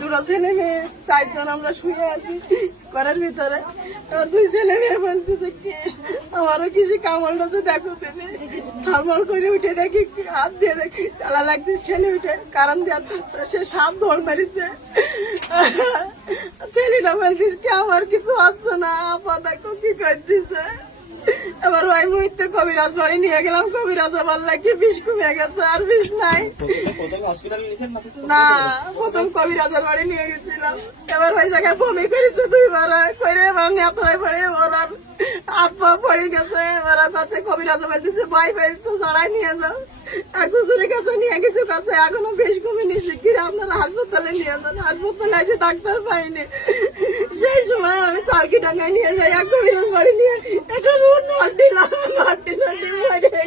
দুটো ছেলে মেয়ে 4 জন আমরা শুয়ে আছি ঘরের ভিতরে। এবার 2 ছেলে মেয়ে বলতেছে কি আমারও কিছু কামড় আছে দেখো তুমি। থার্মাল করে উঠে দেখি হাত দিয়ে দেখি তালা লাগছে, ছেলে উঠে কারণ দিয়ে সে সাপ দৌড় মারিছে। ছেলেটা বলতিস কি আমার কিছু হচ্ছে না, আপা দেখো কি করতেছে। এবার ওই মুহূর্তে কবিরাজ বাড়ি নিয়ে গেলাম, কবিরাজ আবার লাগে বিষ কমে গেছে, আর বিষ নাই। না, প্রথম কবিরাজের বাড়ি নিয়ে গেছিলাম। এবার ওই জায়গায় বমি করেছে 2 বার করে, এবার নেতরায় পড়ে ওরা হাত পা পড়ে গেছে। এবার কাছে কবিরাজ বলতেছে ভয় পাইস তো চড়াই নিয়ে যাও। হুজুরের কাছে নিয়ে গেছে, কাছে এখনো বেশ কমেনি, শিগগির আপনারা হাসপাতালে নিয়ে যান। হাসপাতালে এসে ডাক্তার পাইনি। সেই সময় আমি চালকি ডাঙ্গায় নিয়ে যাই, এক কবিরাজ বাড়ি নিয়ে এটা নট দিলাম, নট মরে গেছে।